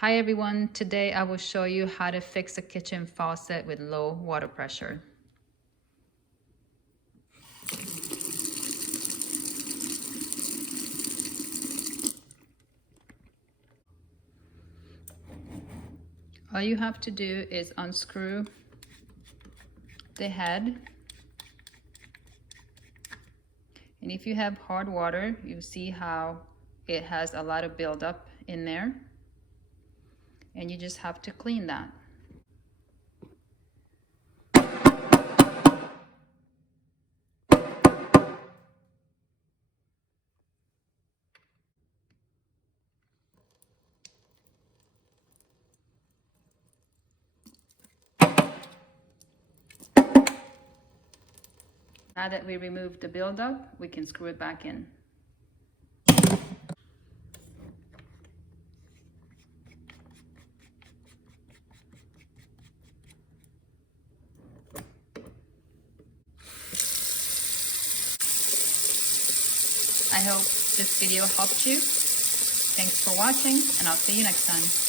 Hi everyone, today I will show you how to fix a kitchen faucet with low water pressure. All you have to do is unscrew the head. And if you have hard water, you see how it has a lot of buildup in there. And you just have to clean that. Now that we removed the buildup, we can screw it back in. I hope this video helped you. Thanks for watching, and I'll see you next time.